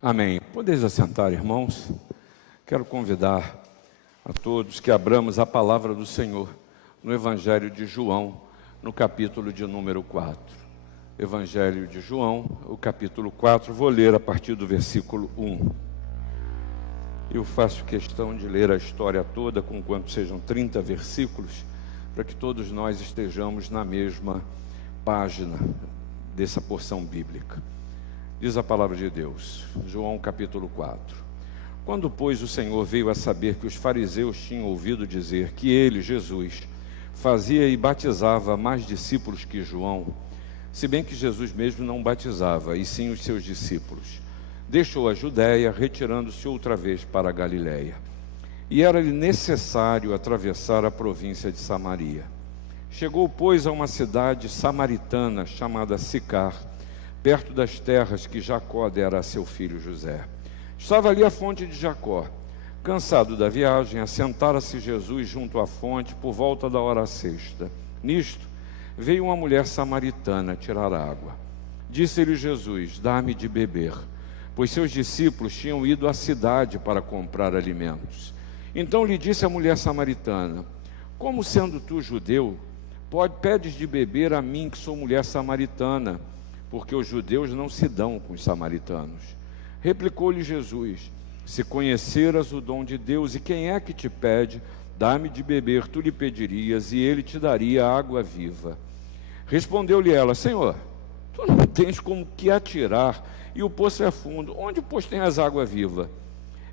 Amém. Podeis assentar, irmãos. Quero convidar a todos que abramos a palavra do Senhor no Evangelho de João, no capítulo de número 4. Evangelho de João, o capítulo 4, vou ler a partir do versículo 1. Eu faço questão de ler a história toda, com quanto sejam 30 versículos, para que todos nós estejamos na mesma página dessa porção bíblica. Diz a palavra de Deus, João capítulo 4. Quando, pois, o Senhor veio a saber que os fariseus tinham ouvido dizer que ele, Jesus, fazia e batizava mais discípulos que João, se bem que Jesus mesmo não batizava, e sim os seus discípulos, deixou a Judéia, retirando-se outra vez para a Galiléia. E era-lhe necessário atravessar a província de Samaria. Chegou, pois, a uma cidade samaritana chamada Sicar, perto das terras que Jacó dera a seu filho José. Estava ali a fonte de Jacó. Cansado da viagem, assentara-se Jesus junto à fonte por volta da hora sexta. Nisto, veio uma mulher samaritana tirar água. Disse-lhe Jesus: dá-me de beber, pois seus discípulos tinham ido à cidade para comprar alimentos. Então lhe disse a mulher samaritana: como sendo tu judeu, pedes de beber a mim, que sou mulher samaritana? Porque os judeus não se dão com os samaritanos. Replicou-lhe Jesus: se conheceras o dom de Deus, e quem é que te pede, dá-me de beber, tu lhe pedirias, e ele te daria água viva. Respondeu-lhe ela: Senhor, tu não tens como que atirar, e o poço é fundo. Onde, pois, tem as águas vivas?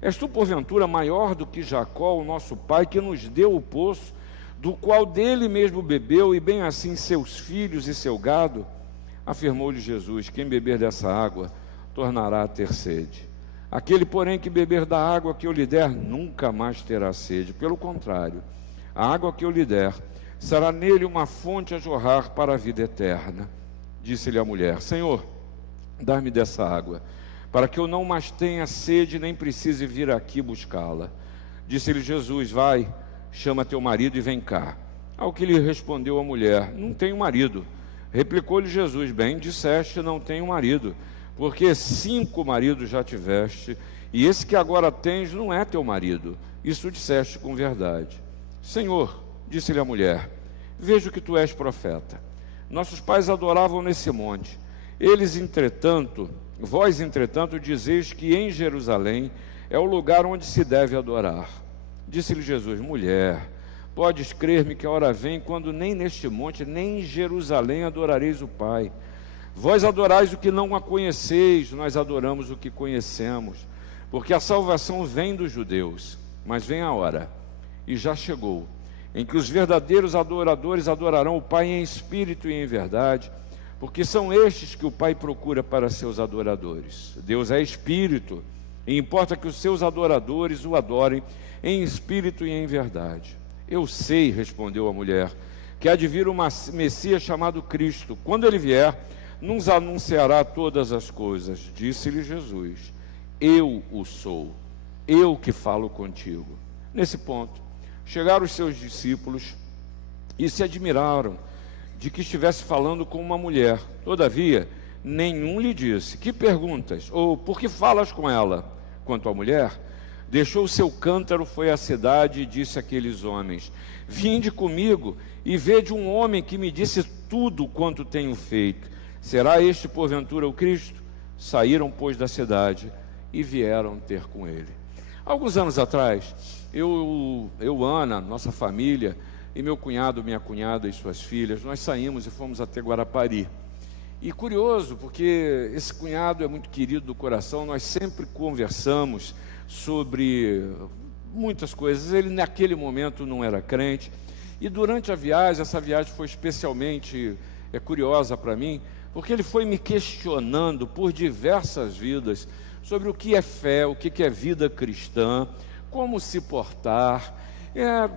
És tu, porventura, maior do que Jacó, o nosso pai, que nos deu o poço, do qual dele mesmo bebeu, e bem assim seus filhos e seu gado? Afirmou-lhe Jesus: quem beber dessa água tornará a ter sede. Aquele, porém, que beber da água que eu lhe der, nunca mais terá sede. Pelo contrário, a água que eu lhe der será nele uma fonte a jorrar para a vida eterna. Disse-lhe a mulher: Senhor, dá-me dessa água, para que eu não mais tenha sede, nem precise vir aqui buscá-la. Disse-lhe Jesus: vai, chama teu marido e vem cá. Ao que lhe respondeu a mulher: não tenho marido. Replicou-lhe Jesus: bem disseste, não tenho marido, porque 5 maridos já tiveste, e esse que agora tens não é teu marido. Isso disseste com verdade. Senhor, disse-lhe a mulher, vejo que tu és profeta. Nossos pais adoravam nesse monte. Vós, entretanto, dizeis que em Jerusalém é o lugar onde se deve adorar. Disse-lhe Jesus: mulher, podes crer-me que a hora vem quando nem neste monte, nem em Jerusalém adorareis o Pai. Vós adorais o que não a conheceis, nós adoramos o que conhecemos, porque a salvação vem dos judeus. Mas vem a hora, e já chegou, em que os verdadeiros adoradores adorarão o Pai em espírito e em verdade, porque são estes que o Pai procura para seus adoradores. Deus é espírito, e importa que os seus adoradores o adorem em espírito e em verdade. Eu sei, respondeu a mulher, que há de vir um Messias chamado Cristo. Quando ele vier, nos anunciará todas as coisas. Disse-lhe Jesus: eu o sou, eu que falo contigo. Nesse ponto, chegaram os seus discípulos e se admiraram de que estivesse falando com uma mulher. Todavia, nenhum lhe disse: que perguntas? Ou por que falas com ela? Quanto à mulher, deixou o seu cântaro, foi à cidade e disse àqueles homens: vinde comigo e vede um homem que me disse tudo quanto tenho feito. Será este porventura o Cristo? Saíram, pois, da cidade e vieram ter com ele. Alguns anos atrás, Ana, nossa família, e meu cunhado, minha cunhada e suas filhas, nós saímos e fomos até Guarapari. E curioso, porque esse cunhado é muito querido do coração, nós sempre conversamos sobre muitas coisas. Ele naquele momento não era crente, e durante a viagem, essa viagem foi especialmente curiosa para mim, porque ele foi me questionando por diversas vidas sobre o que é fé, o que é vida cristã, como se portar.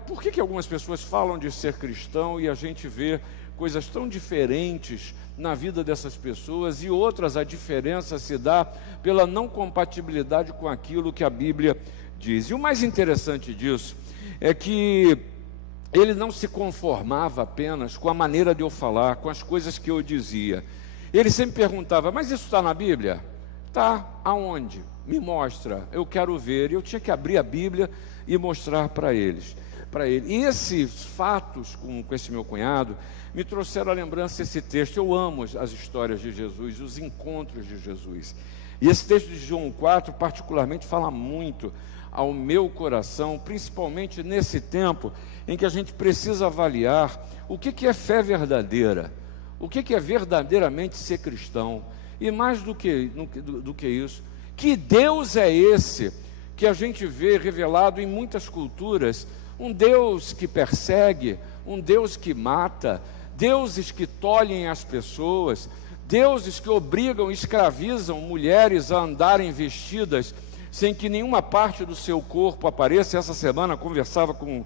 Por que algumas pessoas falam de ser cristão e a gente vê coisas tão diferentes na vida dessas pessoas, e outras a diferença se dá pela não compatibilidade com aquilo que a Bíblia diz. E o mais interessante disso é que ele não se conformava apenas com a maneira de eu falar, com as coisas que eu dizia. Ele sempre perguntava: mas isso está na Bíblia? Tá, aonde? Me mostra, eu quero ver. E eu tinha que abrir a Bíblia e mostrar para ele. E esses fatos com esse meu cunhado me trouxeram à lembrança esse texto. Eu amo as histórias de Jesus, os encontros de Jesus. E esse texto de João 4, particularmente, fala muito ao meu coração, principalmente nesse tempo em que a gente precisa avaliar o que é fé verdadeira, o que é verdadeiramente ser cristão. E mais do que isso, que Deus é esse que a gente vê revelado em muitas culturas? Um Deus que persegue, um Deus que mata, deuses que tolhem as pessoas, deuses que obrigam, escravizam mulheres a andarem vestidas sem que nenhuma parte do seu corpo apareça. Essa semana conversava com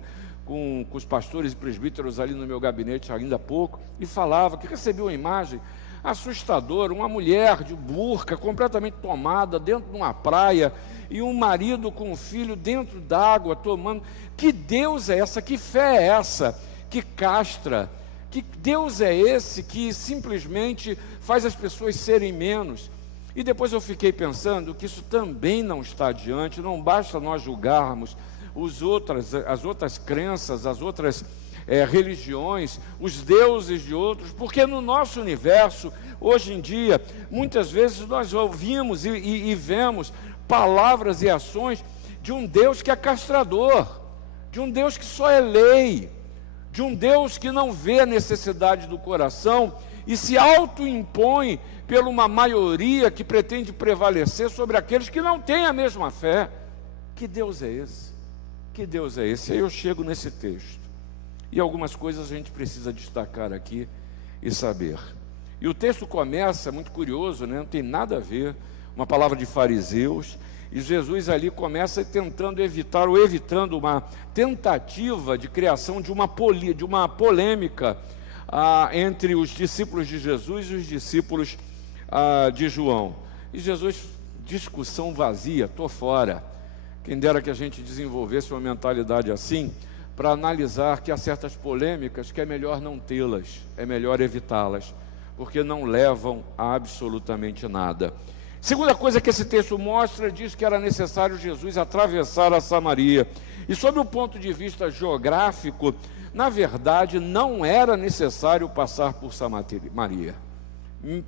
os pastores e presbíteros ali no meu gabinete ainda há pouco, e falava que recebeu uma imagem assustadora, uma mulher de burca, completamente tomada, dentro de uma praia, e um marido com um filho dentro d'água, tomando. Que Deus é essa? Que fé é essa que castra? Que Deus é esse que simplesmente faz as pessoas serem menos? E depois eu fiquei pensando que isso também não está adiante. Não basta nós julgarmos as outras crenças, as outras religiões, os deuses de outros, porque no nosso universo, hoje em dia, muitas vezes nós ouvimos e vemos palavras e ações de um Deus que é castrador, de um Deus que só é lei, de um Deus que não vê a necessidade do coração e se auto-impõe por uma maioria que pretende prevalecer sobre aqueles que não têm a mesma fé. Que Deus é esse? Que Deus é esse? Aí eu chego nesse texto, e algumas coisas a gente precisa destacar aqui e saber. E o texto começa, muito curioso, né? Não tem nada a ver, uma palavra de fariseus, e Jesus ali começa tentando evitar, ou evitando uma tentativa de criação de uma polêmica entre os discípulos de Jesus e os discípulos de João. E Jesus, discussão vazia, estou fora. Quem dera que a gente desenvolvesse uma mentalidade assim, para analisar que há certas polêmicas que é melhor não tê-las, é melhor evitá-las, porque não levam a absolutamente nada. Segunda coisa que esse texto mostra, diz que era necessário Jesus atravessar a Samaria. E sob o ponto de vista geográfico, na verdade, não era necessário passar por Samaria.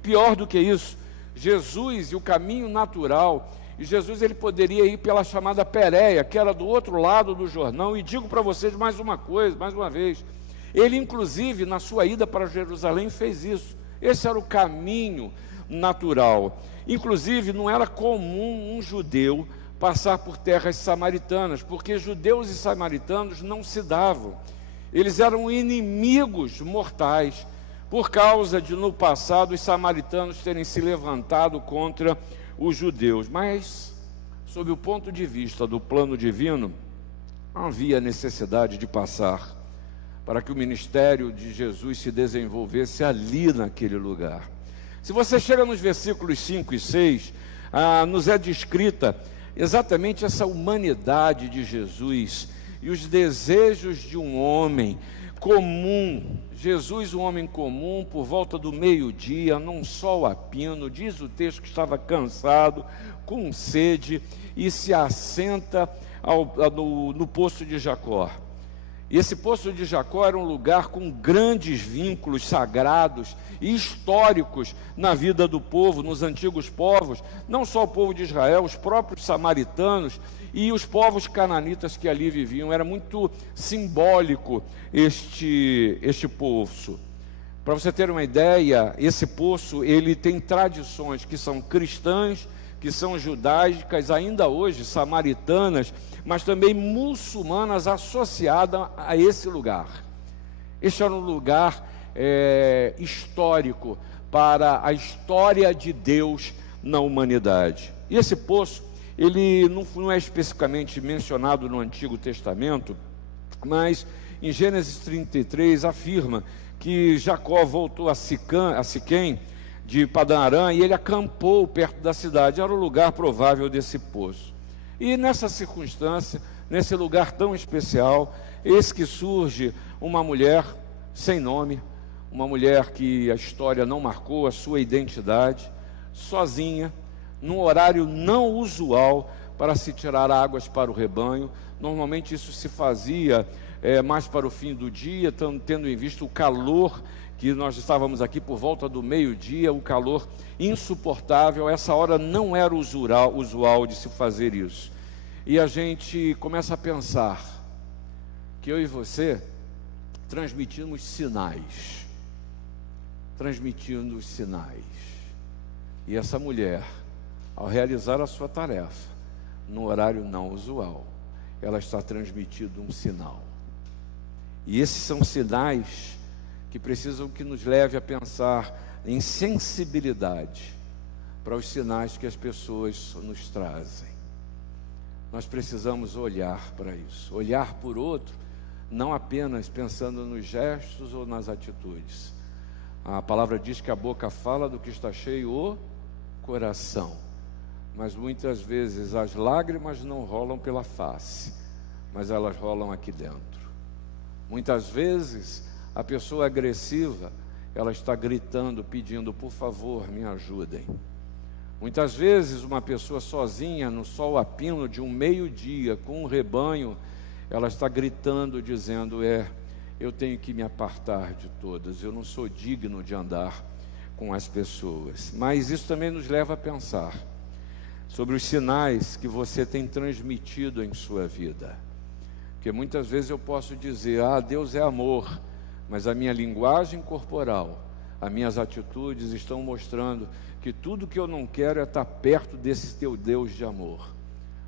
Pior do que isso, Jesus e o caminho natural, e Jesus ele poderia ir pela chamada Pérea, que era do outro lado do Jordão. E digo para vocês mais uma coisa, mais uma vez, ele inclusive na sua ida para Jerusalém fez isso. Esse era o caminho natural. Inclusive não era comum um judeu passar por terras samaritanas, porque judeus e samaritanos não se davam. Eles eram inimigos mortais, por causa de no passado os samaritanos terem se levantado contra os judeus. Mas, sob o ponto de vista do plano divino, não havia necessidade de passar para que o ministério de Jesus se desenvolvesse ali naquele lugar. Se você chega nos versículos 5 e 6, nos é descrita exatamente essa humanidade de Jesus e os desejos de um homem comum. Jesus, um homem comum, por volta do meio-dia, num sol a pino, diz o texto que estava cansado, com sede, e se assenta no poço de Jacó. E esse poço de Jacó era um lugar com grandes vínculos sagrados e históricos na vida do povo, nos antigos povos, não só o povo de Israel, os próprios samaritanos e os povos cananitas que ali viviam. Era muito simbólico este poço. Para você ter uma ideia, esse poço ele tem tradições que são cristãs, que são judaicas, ainda hoje samaritanas, mas também muçulmanas associadas a esse lugar. Este era um lugar histórico para a história de Deus na humanidade. E esse poço, ele não é especificamente mencionado no Antigo Testamento, mas em Gênesis 33 afirma que Jacó voltou a Siquém de Padã Arã, e ele acampou perto da cidade. Era o lugar provável desse poço. E nessa circunstância, nesse lugar tão especial, eis que surge uma mulher sem nome, uma mulher que a história não marcou a sua identidade, sozinha, num horário não usual para se tirar águas para o rebanho. Normalmente isso se fazia mais para o fim do dia, tendo em vista o calor, que nós estávamos aqui por volta do meio-dia, o calor insuportável. Essa hora não era usual de se fazer isso. E a gente começa a pensar que eu e você transmitimos sinais. E essa mulher, ao realizar a sua tarefa, no horário não usual, ela está transmitindo um sinal. E esses são sinais que precisam que nos leve a pensar em sensibilidade para os sinais que as pessoas nos trazem. Nós precisamos olhar para isso, olhar por outro, não apenas pensando nos gestos ou nas atitudes. A palavra diz que a boca fala do que está cheio o coração, mas muitas vezes as lágrimas não rolam pela face, mas elas rolam aqui dentro. Muitas vezes a pessoa agressiva, ela está gritando, pedindo: por favor, me ajudem. Muitas vezes uma pessoa sozinha, no sol a pino de um meio-dia, com um rebanho, ela está gritando, dizendo: eu tenho que me apartar de todas, eu não sou digno de andar com as pessoas. Mas isso também nos leva a pensar sobre os sinais que você tem transmitido em sua vida. Porque muitas vezes eu posso dizer: Deus é amor, mas a minha linguagem corporal, as minhas atitudes estão mostrando que tudo que eu não quero é estar perto desse teu Deus de amor.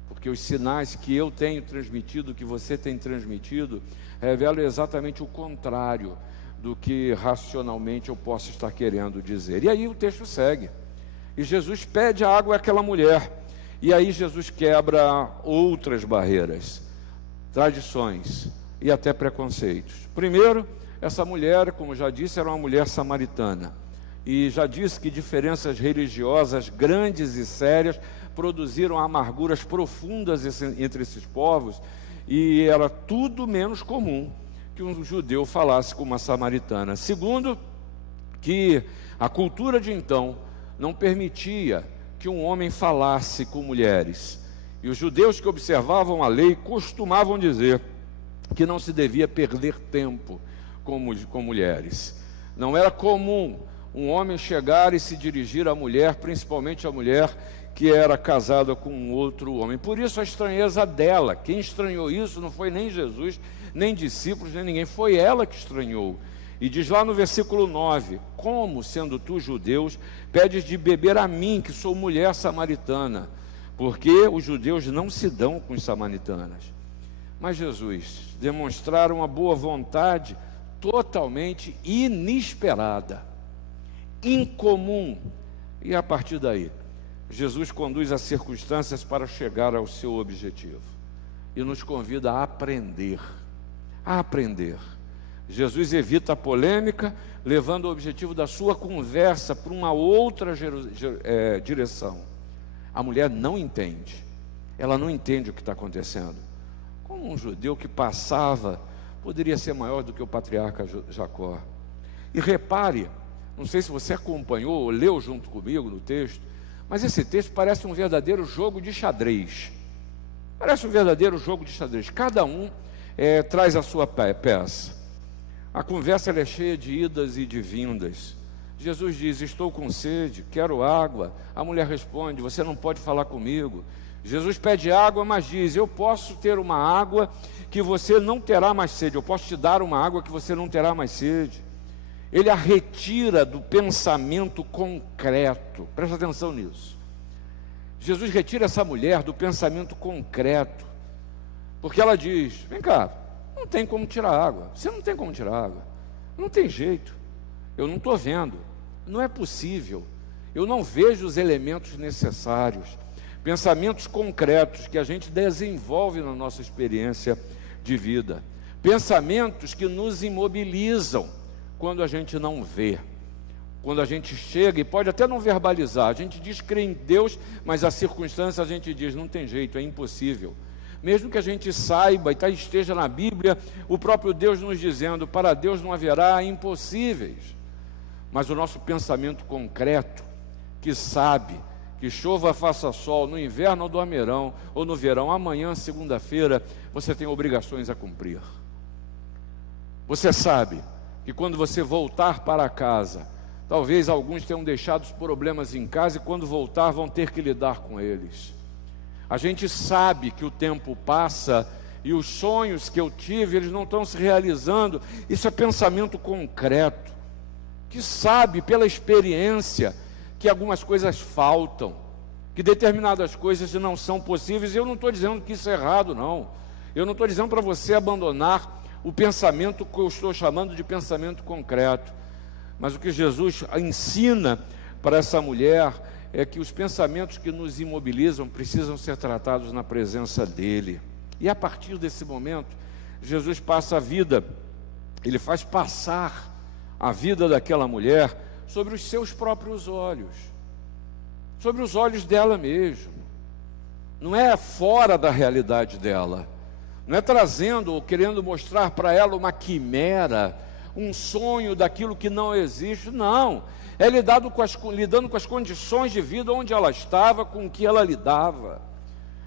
Porque os sinais que eu tenho transmitido, que você tem transmitido, revelam exatamente o contrário do que racionalmente eu posso estar querendo dizer. E aí o texto segue. E Jesus pede a água àquela mulher. E aí Jesus quebra outras barreiras, tradições e até preconceitos. Primeiro, essa mulher, como já disse, era uma mulher samaritana. E já disse que diferenças religiosas grandes e sérias produziram amarguras profundas entre esses povos, e era tudo menos comum que um judeu falasse com uma samaritana. Segundo, que a cultura de então não permitia que um homem falasse com mulheres. E os judeus que observavam a lei costumavam dizer que não se devia perder tempo com mulheres. Não era comum um homem chegar e se dirigir à mulher, principalmente a mulher que era casada com um outro homem. Por isso a estranheza dela. Quem estranhou isso não foi nem Jesus, nem discípulos, nem ninguém. Foi ela que estranhou. E diz lá no versículo 9: como, sendo tu judeus, pedes de beber a mim, que sou mulher samaritana? Porque os judeus não se dão com os samaritanas. Mas Jesus demonstraram uma boa vontade totalmente inesperada, incomum. E a partir daí, Jesus conduz as circunstâncias para chegar ao seu objetivo e nos convida a aprender. Jesus evita a polêmica, levando o objetivo da sua conversa para uma outra direção. A mulher não entende, ela não entende o que está acontecendo. Como um judeu que passava poderia ser maior do que o patriarca Jacó? E repare, não sei se você acompanhou ou leu junto comigo no texto, mas esse texto parece um verdadeiro jogo de xadrez. Cada um traz a sua peça. A conversa é cheia de idas e de vindas. Jesus diz: estou com sede, quero água. A mulher responde: você não pode falar comigo. Jesus pede água, mas diz: eu posso ter uma água que você não terá mais sede. Eu posso te dar uma água que você não terá mais sede. Ele a retira do pensamento concreto. Presta atenção nisso. Jesus retira essa mulher do pensamento concreto, porque ela diz: vem cá, não tem como tirar água. Você não tem como tirar água. Não tem jeito. Eu não estou vendo. Não é possível. Eu não vejo os elementos necessários. Pensamentos concretos que a gente desenvolve na nossa experiência de vida. Pensamentos que nos imobilizam quando a gente não vê. Quando a gente chega e pode até não verbalizar. A gente diz crer em Deus, mas a circunstância a gente diz: não tem jeito, é impossível. Mesmo que a gente saiba e esteja na Bíblia o próprio Deus nos dizendo: para Deus não haverá impossíveis. Mas o nosso pensamento concreto, que sabe que chova, faça sol, no inverno ou no verão, amanhã, segunda-feira, você tem obrigações a cumprir. Você sabe que quando você voltar para casa, talvez alguns tenham deixado os problemas em casa e quando voltar vão ter que lidar com eles. A gente sabe que o tempo passa e os sonhos que eu tive, eles não estão se realizando. Isso é pensamento concreto, que sabe pela experiência que algumas coisas faltam, que determinadas coisas não são possíveis. Eu não estou dizendo que isso é errado, não. Eu não estou dizendo para você abandonar o pensamento que eu estou chamando de pensamento concreto. Mas o que Jesus ensina para essa mulher é que os pensamentos que nos imobilizam precisam ser tratados na presença dEle. E a partir desse momento, Jesus passa a vida, Ele faz passar a vida daquela mulher sobre os seus próprios olhos, sobre os olhos dela mesmo. Não é fora da realidade dela, não é trazendo ou querendo mostrar para ela uma quimera, um sonho daquilo que não existe, não. É lidando com as condições de vida onde ela estava, com o que ela lidava.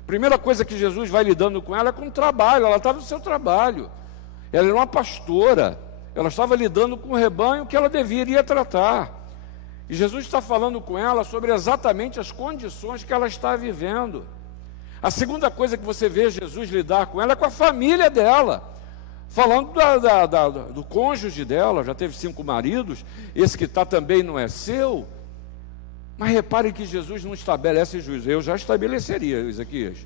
Primeira coisa que Jesus vai lidando com ela é com o trabalho. Ela estava no seu trabalho, ela era uma pastora, ela estava lidando com o rebanho que ela deveria tratar. E Jesus está falando com ela sobre exatamente as condições que ela está vivendo. A segunda coisa que você vê Jesus lidar com ela é com a família dela, falando do cônjuge dela. Já teve 5 maridos, esse que está também não é seu. Mas repare que Jesus não estabelece juízo. Eu já estabeleceria, Ezequias.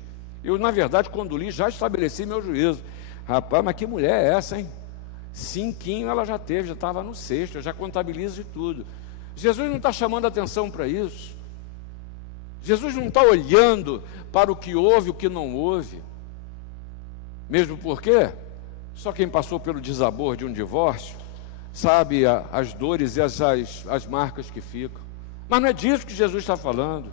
Eu, na verdade, quando li, já estabeleci meu juízo. Rapaz, mas que mulher é essa, hein? 5 ela já teve, já estava no 6º, eu já contabilizo e tudo. Jesus não está chamando atenção para isso. Jesus não está olhando para o que houve e o que não houve. Mesmo porque só quem passou pelo desabor de um divórcio sabe as dores e as marcas que ficam. Mas não é disso que Jesus está falando.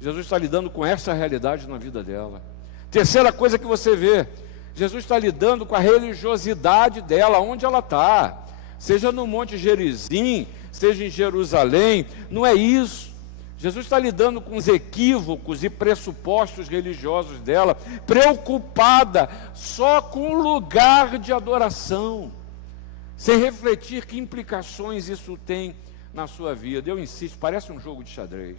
Jesus está lidando com essa realidade na vida dela. Terceira coisa que você vê, Jesus está lidando com a religiosidade dela, onde ela está. Seja no Monte Gerizim, seja em Jerusalém, não é isso. Jesus está lidando com os equívocos e pressupostos religiosos dela, preocupada só com o lugar de adoração, sem refletir que implicações isso tem na sua vida. Eu insisto, parece um jogo de xadrez.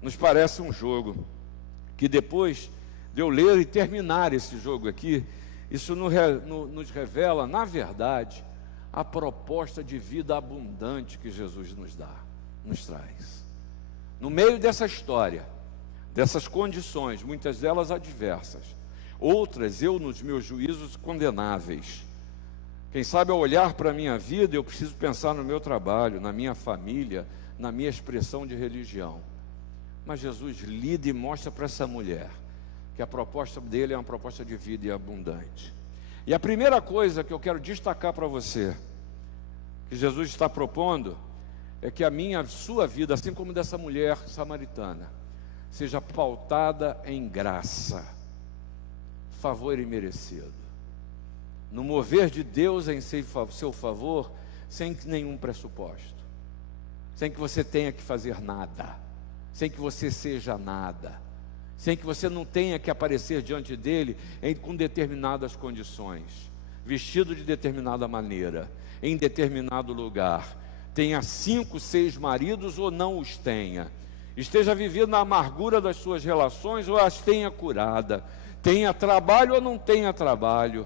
Nos parece um jogo que depois de eu ler e terminar esse jogo aqui, isso nos revela, na verdade, a proposta de vida abundante que Jesus nos traz. No meio dessa história, dessas condições, muitas delas adversas, outras eu nos meus juízos condenáveis. Quem sabe ao olhar para a minha vida, eu preciso pensar no meu trabalho, na minha família, na minha expressão de religião. Mas Jesus lida e mostra para essa mulher que a proposta dele é uma proposta de vida e abundante. E a primeira coisa que eu quero destacar para você, que Jesus está propondo, é que a sua vida, assim como dessa mulher samaritana, seja pautada em graça, favor imerecido, no mover de Deus em seu favor, sem nenhum pressuposto, sem que você tenha que fazer nada, sem que você seja nada, sem que você não tenha que aparecer diante dele com determinadas condições, vestido de determinada maneira, em determinado lugar, tenha 5, 6 maridos ou não os tenha, esteja vivendo na amargura das suas relações ou as tenha curada, tenha trabalho ou não tenha trabalho,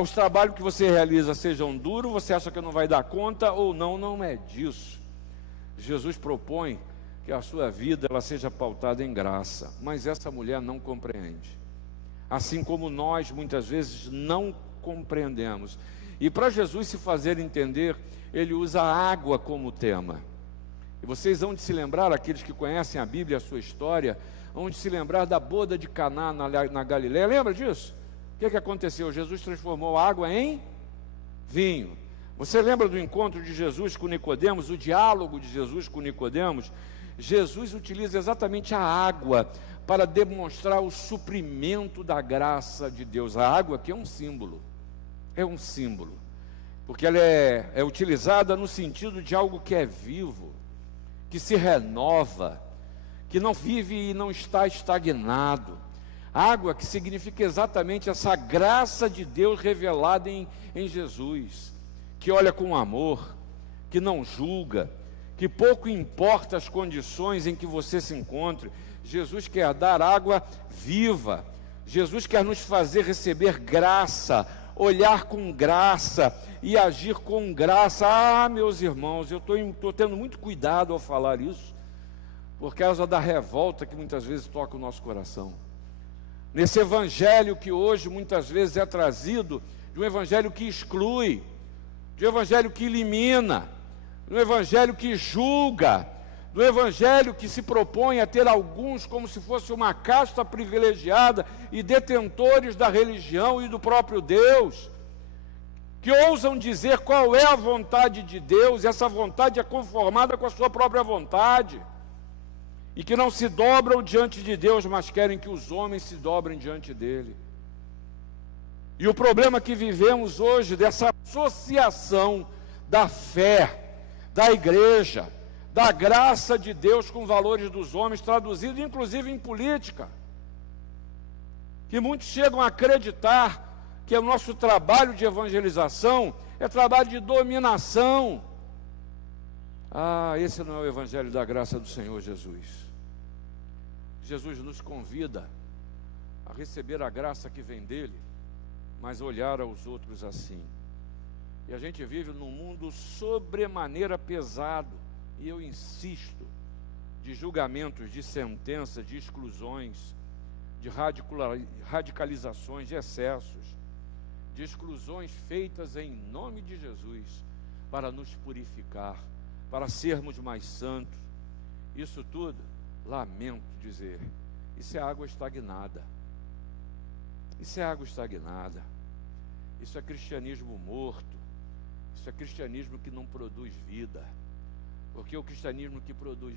os trabalhos que você realiza sejam duros, você acha que não vai dar conta ou não, não é disso. Jesus propõe que a sua vida ela seja pautada em graça, mas essa mulher não compreende, assim como nós muitas vezes não compreendemos. E para Jesus se fazer entender, ele usa a água como tema. E vocês vão de se lembrar, aqueles que conhecem a Bíblia, a sua história, vão de se lembrar da boda de Caná na Galileia. Lembra disso? O que aconteceu? Jesus transformou a água em vinho. Você lembra do encontro de Jesus com Nicodemos, o diálogo de Jesus com Nicodemos? Jesus utiliza exatamente a água para demonstrar o suprimento da graça de Deus. A água aqui é um símbolo, porque ela é utilizada no sentido de algo que é vivo, que se renova, que não vive e não está estagnado. Água que significa exatamente essa graça de Deus revelada em Jesus, que olha com amor, que não julga, que pouco importa as condições em que você se encontre. Jesus quer dar água viva. Jesus quer nos fazer receber graça, olhar com graça e agir com graça. Ah, meus irmãos, eu estou tendo muito cuidado ao falar isso, por causa da revolta que muitas vezes toca o nosso coração. Nesse evangelho que hoje muitas vezes é trazido, de um evangelho que exclui, de um evangelho que elimina, de um evangelho que julga, do evangelho que se propõe a ter alguns como se fosse uma casta privilegiada e detentores da religião e do próprio Deus, que ousam dizer qual é a vontade de Deus, e essa vontade é conformada com a sua própria vontade, e que não se dobram diante de Deus, mas querem que os homens se dobrem diante dele. E o problema que vivemos hoje, dessa associação da fé, da igreja, da graça de Deus com valores dos homens, traduzido inclusive em política, que muitos chegam a acreditar que o nosso trabalho de evangelização é trabalho de dominação. Ah, esse não é o evangelho da graça do Senhor Jesus. Jesus nos convida a receber a graça que vem dele, mas olhar aos outros assim. E a gente vive num mundo sobremaneira pesado, e eu insisto, de julgamentos, de sentenças, de exclusões, de radicalizações, de excessos, de exclusões feitas em nome de Jesus, para nos purificar, para sermos mais santos. Isso tudo, lamento dizer, isso é água estagnada. Isso é água estagnada. Isso é cristianismo morto. Isso é cristianismo que não produz vida. Porque o cristianismo que produz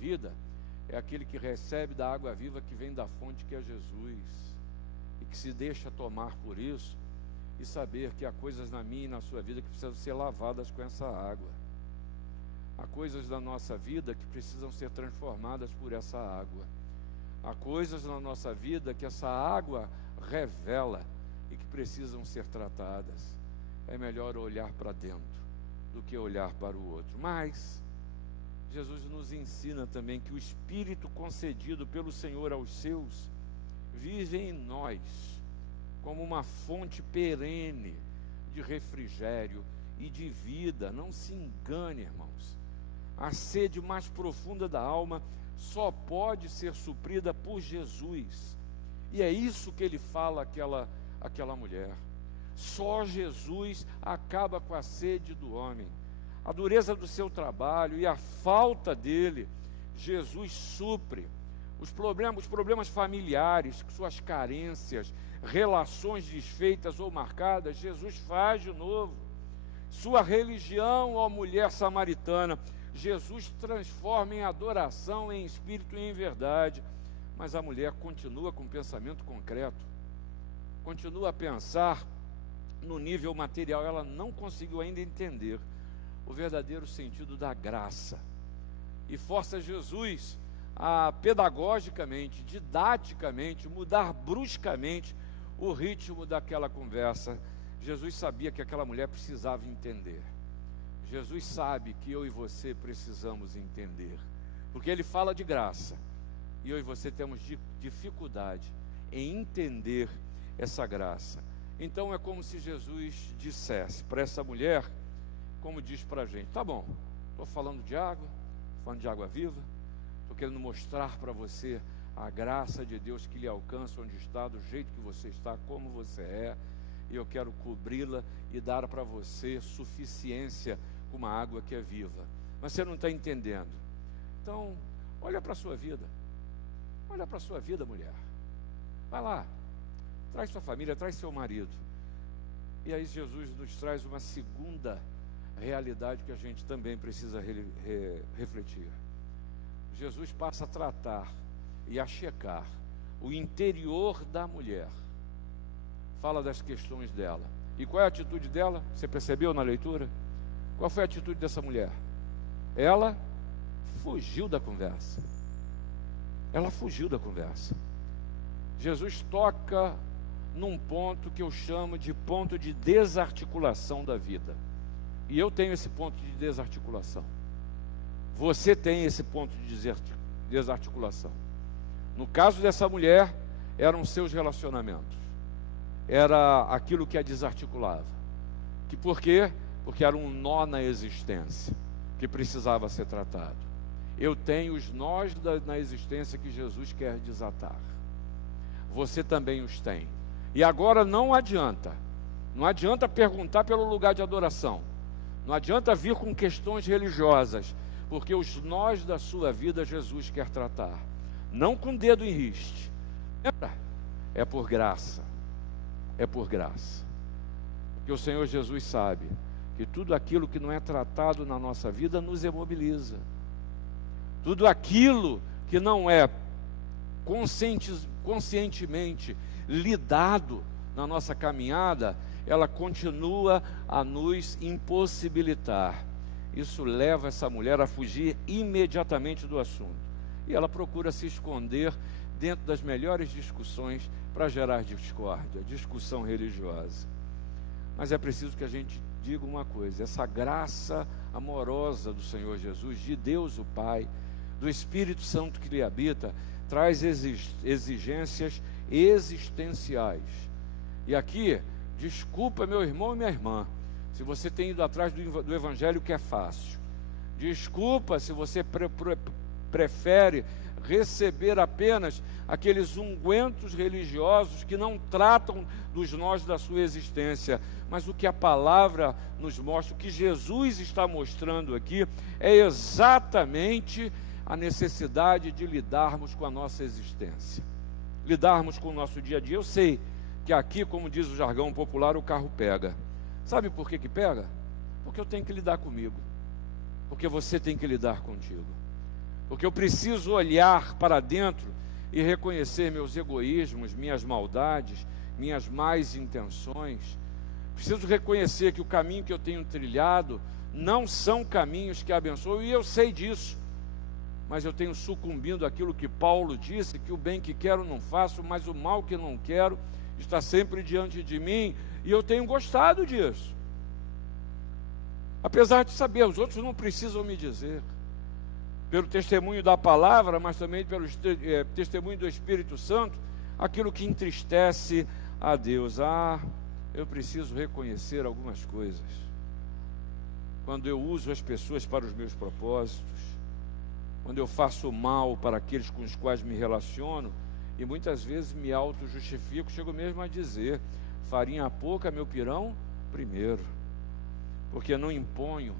vida é aquele que recebe da água viva que vem da fonte, que é Jesus, e que se deixa tomar por isso e saber que há coisas na minha e na sua vida que precisam ser lavadas com essa água. Há coisas da nossa vida que precisam ser transformadas por essa água. Há coisas na nossa vida que essa água revela e que precisam ser tratadas. É melhor olhar para dentro do que olhar para o outro. Mas Jesus nos ensina também que o Espírito concedido pelo Senhor aos seus vive em nós como uma fonte perene de refrigério e de vida. Não se engane, irmãos. A sede mais profunda da alma só pode ser suprida por Jesus. E é isso que ele fala àquela mulher. Só Jesus acaba com a sede do homem. A dureza do seu trabalho e a falta dele, Jesus supre. Os problemas familiares, suas carências, relações desfeitas ou marcadas, Jesus faz de novo. Sua religião, ó mulher samaritana, Jesus transforma em adoração, em espírito e em verdade. Mas a mulher continua com um pensamento concreto, continua a pensar no nível material. Ela não conseguiu ainda entender o verdadeiro sentido da graça, e força Jesus a pedagogicamente, didaticamente, mudar bruscamente o ritmo daquela conversa. Jesus sabia que aquela mulher precisava entender. Jesus sabe que eu e você precisamos entender, porque ele fala de graça, e eu e você temos dificuldade em entender essa graça. Então é como se Jesus dissesse para essa mulher, como diz para a gente: tá bom, estou falando de água, falando de água viva, estou querendo mostrar para você a graça de Deus que lhe alcança onde está, do jeito que você está, como você é, e eu quero cobri-la e dar para você suficiência com uma água que é viva. Mas você não está entendendo. Então, olha para a sua vida. Olha para a sua vida, mulher. Vai lá, traz sua família, traz seu marido. E aí Jesus nos traz uma segunda realidade que a gente também precisa refletir. Jesus passa a tratar e a checar o interior da mulher. Fala das questões dela. E qual é a atitude dela? Você percebeu na leitura? Qual foi a atitude dessa mulher? Ela fugiu da conversa. Ela fugiu da conversa. Jesus toca num ponto que eu chamo de ponto de desarticulação da vida. E eu tenho esse ponto de desarticulação. Você tem esse ponto de desarticulação. No caso dessa mulher, eram seus relacionamentos. Era aquilo que a desarticulava. Que por quê? Porque era um nó na existência, que precisava ser tratado. Eu tenho os nós na existência que Jesus quer desatar. Você também os tem. E agora não adianta perguntar pelo lugar de adoração. Não adianta vir com questões religiosas, porque os nós da sua vida Jesus quer tratar. Não com dedo em riste. Lembra? É por graça. É por graça. Porque o Senhor Jesus sabe que tudo aquilo que não é tratado na nossa vida nos imobiliza. Tudo aquilo que não é conscientemente lidado na nossa caminhada, ela continua a nos impossibilitar. Isso leva essa mulher a fugir imediatamente do assunto. E ela procura se esconder dentro das melhores discussões para gerar discórdia, discussão religiosa. Mas é preciso que a gente diga uma coisa: essa graça amorosa do Senhor Jesus, de Deus o Pai, do Espírito Santo que lhe habita, traz exigências existenciais. E aqui, desculpa meu irmão e minha irmã, se você tem ido atrás do evangelho que é fácil. Desculpa se você prefere receber apenas aqueles ungüentos religiosos que não tratam dos nós da sua existência. Mas o que a palavra nos mostra, o que Jesus está mostrando aqui, é exatamente a necessidade de lidarmos com a nossa existência, lidarmos com o nosso dia a dia. Eu sei que aqui, como diz o jargão popular, o carro pega. Sabe por que pega? Porque eu tenho que lidar comigo, porque você tem que lidar contigo, porque eu preciso olhar para dentro e reconhecer meus egoísmos, minhas maldades, minhas más intenções. Preciso reconhecer que o caminho que eu tenho trilhado não são caminhos que abençoam, e eu sei disso. Mas eu tenho sucumbindo àquilo que Paulo disse, que o bem que quero não faço, mas o mal que não quero está sempre diante de mim, e eu tenho gostado disso. Apesar de saber, os outros não precisam me dizer, pelo testemunho da palavra, mas também pelo testemunho do Espírito Santo, aquilo que entristece a Deus. Eu preciso reconhecer algumas coisas. Quando eu uso as pessoas para os meus propósitos, quando eu faço mal para aqueles com os quais me relaciono, e muitas vezes me auto-justifico, chego mesmo a dizer: farinha pouca, meu pirão primeiro, porque não imponho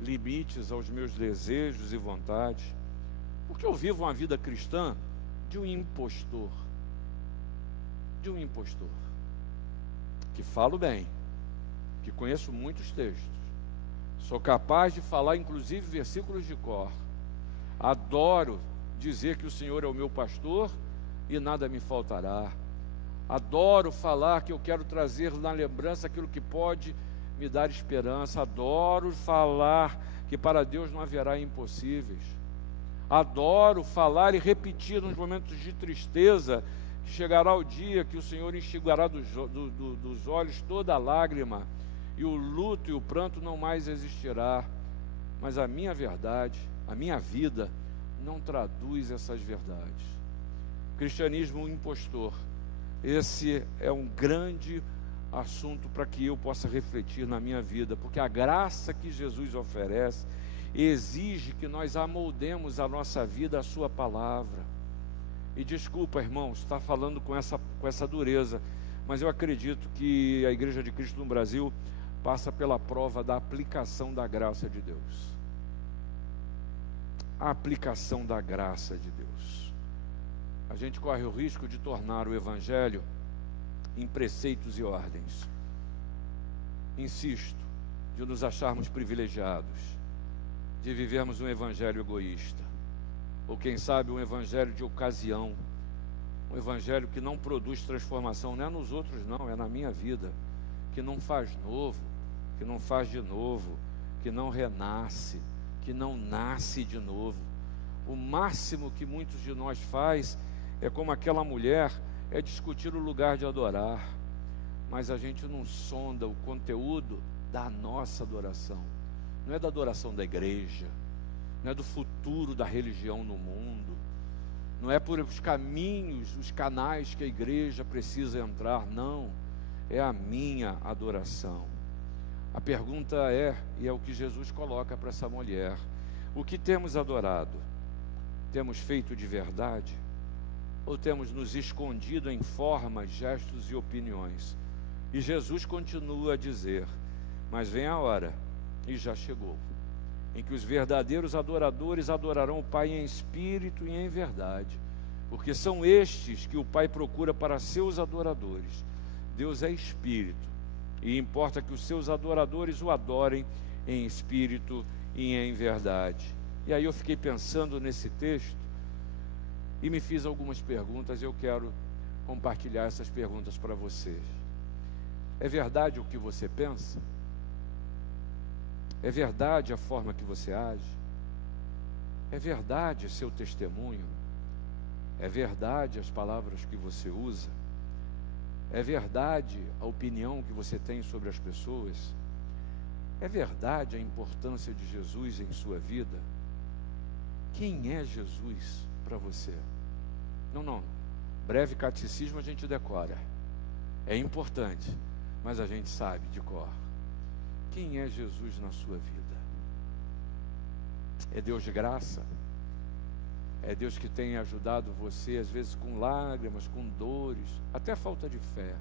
limites aos meus desejos e vontades, porque eu vivo uma vida cristã de um impostor, que falo bem, que conheço muitos textos, sou capaz de falar inclusive versículos de cor, adoro dizer que o Senhor é o meu pastor e nada me faltará, adoro falar que eu quero trazer na lembrança aquilo que pode me dar esperança, adoro falar que para Deus não haverá impossíveis, adoro falar e repetir nos momentos de tristeza que chegará o dia que o Senhor enxugará dos olhos toda a lágrima, e o luto e o pranto não mais existirá. Mas a minha verdade, a minha vida não traduz essas verdades. Cristianismo impostor, esse é um grande assunto para que eu possa refletir na minha vida, porque a graça que Jesus oferece exige que nós amoldemos a nossa vida à sua palavra. E desculpa, irmãos, estar falando com essa dureza, mas eu acredito que a Igreja de Cristo no Brasil passa pela prova da aplicação da graça de Deus. A aplicação da graça de Deus. A gente corre o risco de tornar o Evangelho em preceitos e ordens. Insisto, de nos acharmos privilegiados, de vivermos um Evangelho egoísta, ou quem sabe um Evangelho de ocasião, um Evangelho que não produz transformação, não é nos outros não, é na minha vida, que não faz novo, que não faz de novo, que não renasce, que não nasce de novo. O máximo que muitos de nós faz é como aquela mulher, é discutir o lugar de adorar, mas a gente não sonda o conteúdo da nossa adoração. Não é da adoração da igreja, não é do futuro da religião no mundo, não é por os caminhos, os canais que a igreja precisa entrar, não, é a minha adoração. A pergunta é, e é o que Jesus coloca para essa mulher: o que temos adorado? Temos feito de verdade? Ou temos nos escondido em formas, gestos e opiniões? E Jesus continua a dizer: mas vem a hora, e já chegou, em que os verdadeiros adoradores adorarão o Pai em espírito e em verdade, porque são estes que o Pai procura para seus adoradores. Deus é espírito, e importa que os seus adoradores o adorem em espírito e em verdade. E aí eu fiquei pensando nesse texto e me fiz algumas perguntas, e eu quero compartilhar essas perguntas para vocês. É verdade o que você pensa? É verdade a forma que você age? É verdade seu testemunho? É verdade as palavras que você usa? É verdade a opinião que você tem sobre as pessoas? É verdade a importância de Jesus em sua vida? Quem é Jesus para você? Não, breve catecismo a gente decora, é importante, mas a gente sabe de cor. Quem é Jesus na sua vida? É Deus de graça? É Deus que tem ajudado você, às vezes com lágrimas, com dores, até falta de fé,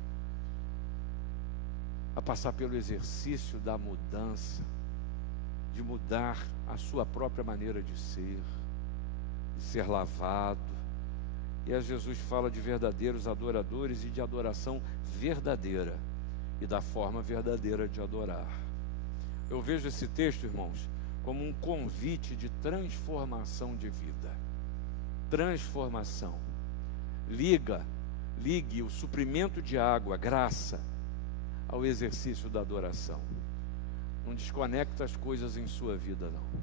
a passar pelo exercício da mudança, de mudar a sua própria maneira de ser lavado. E aí Jesus fala de verdadeiros adoradores e de adoração verdadeira, e da forma verdadeira de adorar. Eu vejo esse texto, irmãos, como um convite de transformação de vida. Transformação. Ligue o suprimento de água, graça, ao exercício da adoração. Não desconecta as coisas em sua vida, não.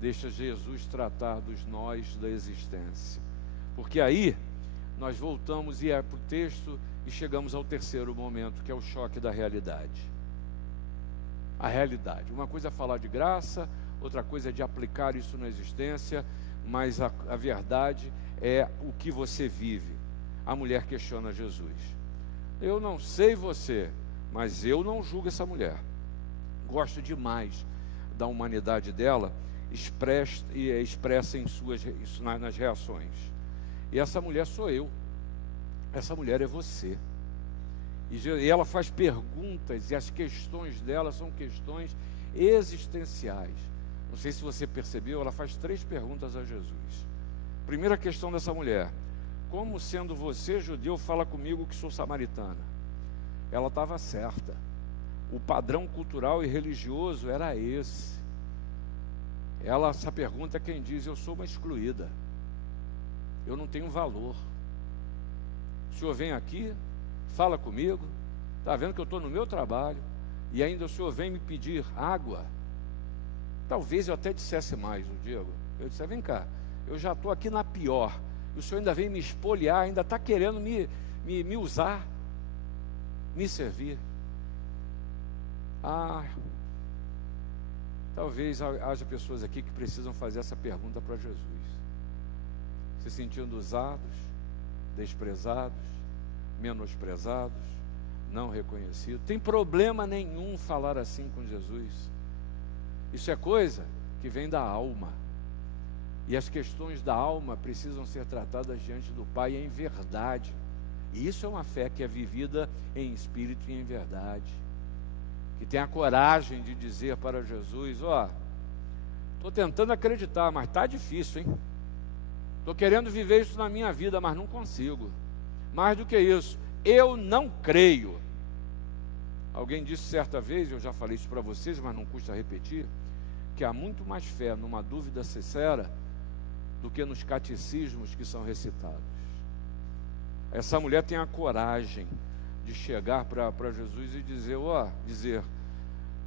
Deixa Jesus tratar dos nós da existência. Porque aí nós voltamos para o texto e chegamos ao terceiro momento, que é o choque da realidade. A realidade. Uma coisa é falar de graça, outra coisa é de aplicar isso na existência, mas a verdade é o que você vive. A mulher questiona Jesus. Eu não sei você, mas eu não julgo essa mulher. Gosto demais da humanidade dela, expressa em nas reações. E essa mulher sou eu. Essa mulher é você. E ela faz perguntas, e as questões dela são questões existenciais. Não sei se você percebeu, ela faz 3 perguntas a Jesus. Primeira questão dessa mulher: como sendo você judeu, fala comigo que sou samaritana? Ela estava certa. O padrão cultural e religioso era esse. Essa pergunta é quem diz: eu sou uma excluída, eu não tenho valor. O senhor vem aqui, fala comigo, está vendo que eu estou no meu trabalho, e ainda o senhor vem me pedir água? Talvez eu até dissesse mais, o Diego. Eu disse: vem cá, eu já estou aqui na pior, e o senhor ainda vem me espoliar, ainda está querendo me usar, me servir. Talvez haja pessoas aqui que precisam fazer essa pergunta para Jesus, se sentindo usados, desprezados, menosprezados, não reconhecidos. Tem problema nenhum falar assim com Jesus. Isso é coisa que vem da alma, e as questões da alma precisam ser tratadas diante do Pai em verdade. E isso é uma fé que é vivida em espírito e em verdade, que tem a coragem de dizer para Jesus: estou tentando acreditar, mas está difícil, hein? Estou querendo viver isso na minha vida, mas não consigo. Mais do que isso, eu não creio. Alguém disse certa vez, eu já falei isso para vocês, mas não custa repetir, que há muito mais fé numa dúvida sincera do que nos catecismos que são recitados. Essa mulher tem a coragem de chegar para Jesus e dizer: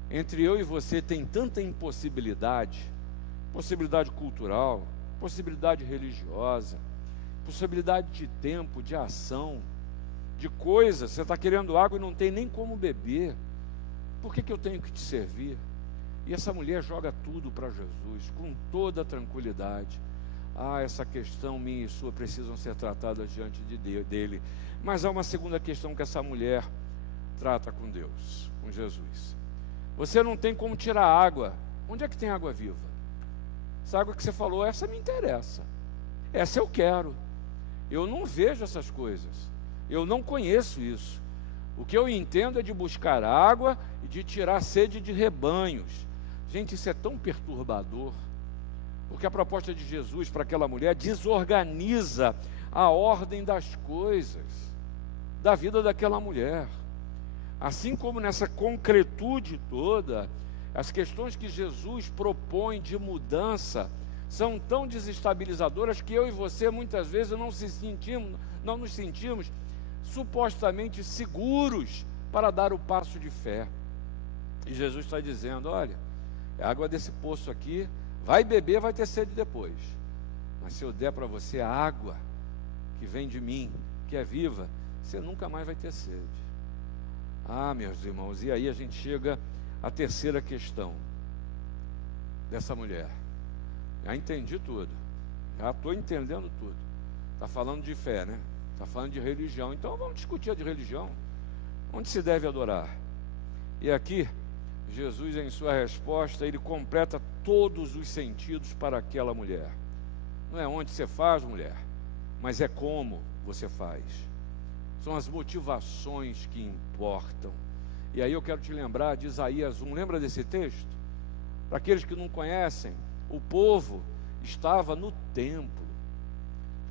entre eu e você tem tanta impossibilidade, possibilidade cultural, possibilidade religiosa, possibilidade de tempo, de ação, de coisas. Você está querendo água e não tem nem como beber. Por que eu tenho que te servir? E essa mulher joga tudo para Jesus, com toda a tranquilidade. Essa questão minha e sua precisam ser tratadas diante dele. Mas há uma segunda questão que essa mulher trata com Deus, com Jesus. Você não tem como tirar água. Onde é que tem água viva? Essa água que você falou, essa me interessa. Essa eu quero. Eu não vejo essas coisas. Eu não conheço isso. O que eu entendo é de buscar água e de tirar sede de rebanhos. Gente, isso é tão perturbador. Porque a proposta de Jesus para aquela mulher desorganiza a ordem das coisas da vida daquela mulher. Assim como nessa concretude toda, as questões que Jesus propõe de mudança são tão desestabilizadoras que eu e você muitas vezes não nos sentimos supostamente seguros para dar o passo de fé. E Jesus está dizendo: olha, a água desse poço aqui, vai beber, vai ter sede depois. Mas se eu der para você a água que vem de mim, que é viva, você nunca mais vai ter sede. Meus irmãos, e aí a gente chega à terceira questão dessa mulher. Já entendi tudo, já estou entendendo tudo. Está falando de fé, né? Está falando de religião. Então vamos discutir a de religião. Onde se deve adorar? E aqui, Jesus, em sua resposta, ele completa todos os sentidos para aquela mulher. Não é onde você faz, mulher, mas é como você faz. São as motivações que importam. E aí eu quero te lembrar de Isaías 1. Lembra desse texto? Para aqueles que não conhecem, o povo estava no templo,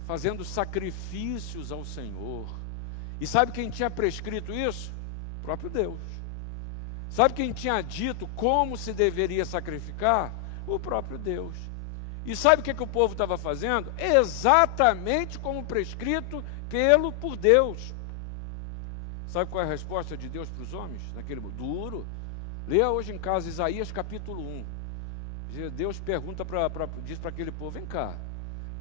fazendo sacrifícios ao Senhor. E sabe quem tinha prescrito isso? O próprio Deus. Sabe quem tinha dito como se deveria sacrificar? O próprio Deus. E sabe o que o povo estava fazendo? Exatamente como prescrito por Deus. Sabe qual é a resposta de Deus para os homens? Duro. Leia hoje em casa Isaías capítulo 1. Deus pergunta, diz para aquele povo: vem cá,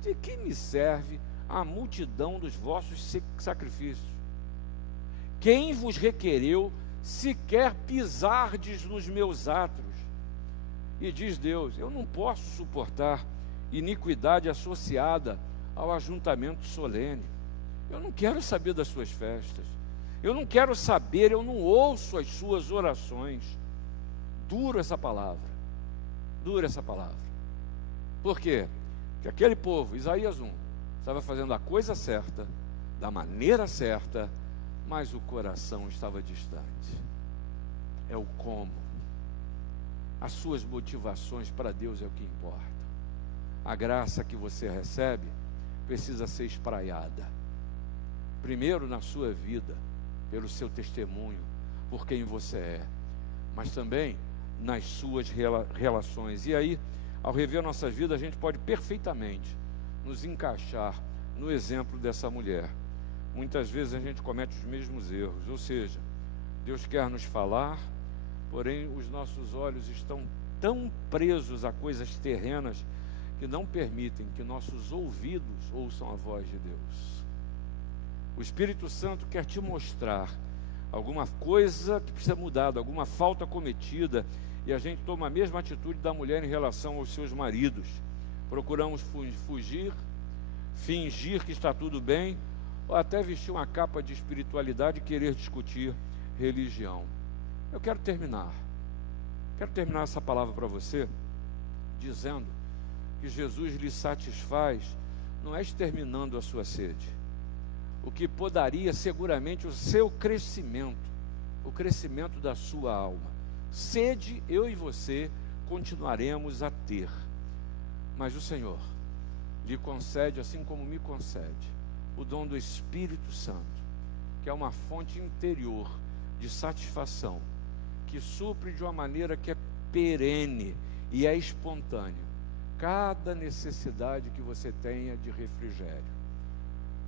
de que me serve a multidão dos vossos sacrifícios? Quem vos requereu sequer pisardes nos meus átrios? E diz Deus: eu não posso suportar iniquidade associada ao ajuntamento solene. Eu não quero saber das suas festas. Eu não quero saber, eu não ouço as suas orações. Duro essa palavra. Dura essa palavra. Por quê? Porque aquele povo, Isaías 1, estava fazendo a coisa certa, da maneira certa, mas o coração estava distante. É o como. As suas motivações para Deus é o que importa. A graça que você recebe precisa ser espraiada. Primeiro na sua vida, pelo seu testemunho, por quem você é, mas também nas suas relações. E aí, ao rever nossas vidas, a gente pode perfeitamente nos encaixar no exemplo dessa mulher. Muitas vezes a gente comete os mesmos erros, ou seja, Deus quer nos falar, porém os nossos olhos estão tão presos a coisas terrenas que não permitem que nossos ouvidos ouçam a voz de Deus. O Espírito Santo quer te mostrar alguma coisa que precisa mudar, alguma falta cometida, e a gente toma a mesma atitude da mulher em relação aos seus maridos. Procuramos fugir, fingir que está tudo bem, ou até vestir uma capa de espiritualidade e querer discutir religião. Eu quero terminar essa palavra para você, dizendo que Jesus lhe satisfaz, não é exterminando a sua sede, o que podaria seguramente o seu crescimento, o crescimento da sua alma. Sede, eu e você continuaremos a ter, mas o Senhor lhe concede, assim como me concede, o dom do Espírito Santo, que é uma fonte interior de satisfação, que supre de uma maneira que é perene e é espontâneo cada necessidade que você tenha de refrigério.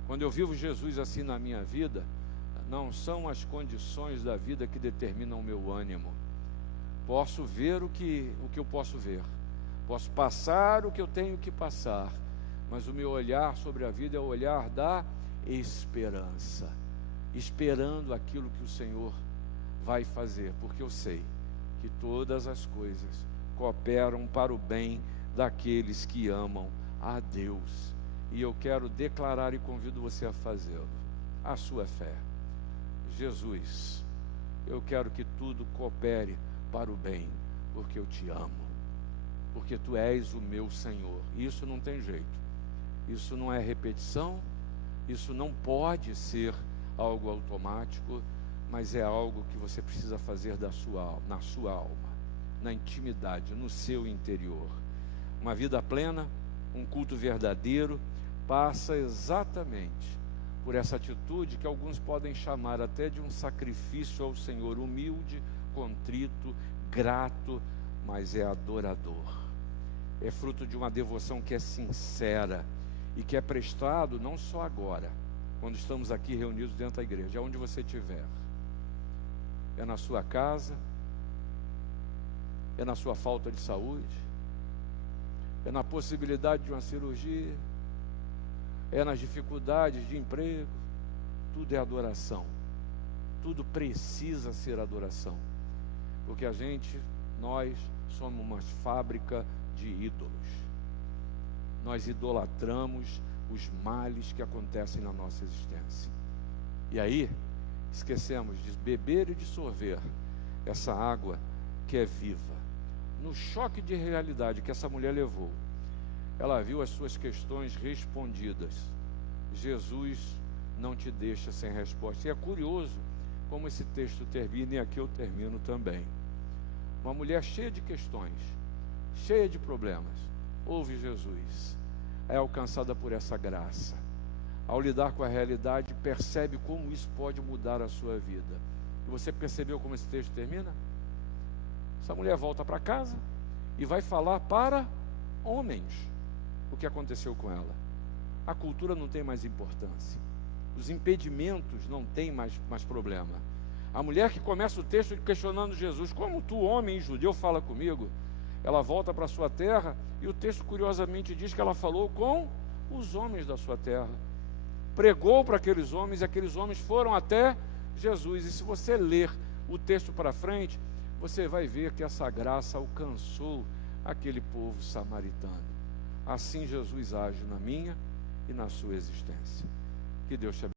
Quando eu vivo Jesus assim na minha vida, não são as condições da vida que determinam o meu ânimo. Posso ver o que eu posso ver, posso passar o que eu tenho que passar, mas o meu olhar sobre a vida é o olhar da esperança, esperando aquilo que o Senhor vai fazer, porque eu sei que todas as coisas cooperam para o bem daqueles que amam a Deus. E eu quero declarar e convido você a fazê-lo, a sua fé. Jesus, eu quero que tudo coopere para o bem, porque eu te amo, porque tu és o meu Senhor. Isso não tem jeito, isso não é repetição, isso não pode ser algo automático, mas é algo que você precisa fazer na sua alma, na intimidade, no seu interior. Uma vida plena, um culto verdadeiro, passa exatamente por essa atitude que alguns podem chamar até de um sacrifício ao Senhor, humilde, contrito, grato, mas é adorador. É fruto de uma devoção que é sincera e que é prestado não só agora, quando estamos aqui reunidos dentro da igreja, é onde você estiver. É na sua casa, é na sua falta de saúde, é na possibilidade de uma cirurgia, é nas dificuldades de emprego. Tudo é adoração, tudo precisa ser adoração, porque nós somos uma fábrica de ídolos. Nós idolatramos os males que acontecem na nossa existência, e aí esquecemos de beber e de sorver essa água que é viva. No choque de realidade que essa mulher levou, ela viu as suas questões respondidas. Jesus não te deixa sem resposta. E é curioso como esse texto termina, e aqui eu termino também. Uma mulher cheia de questões, cheia de problemas, ouve Jesus, é alcançada por essa graça. Ao lidar com a realidade, percebe como isso pode mudar a sua vida. E você percebeu como esse texto termina? Essa mulher volta para casa e vai falar para homens o que aconteceu com ela. A cultura não tem mais importância, os impedimentos não têm mais problema. A mulher que começa o texto questionando Jesus: como tu, homem judeu, fala comigo? Ela volta para a sua terra e o texto curiosamente diz que ela falou com os homens da sua terra, pregou para aqueles homens e aqueles homens foram até Jesus. E se você ler o texto para frente, você vai ver que essa graça alcançou aquele povo samaritano. Assim Jesus age na minha e na sua existência. Que Deus te abençoe.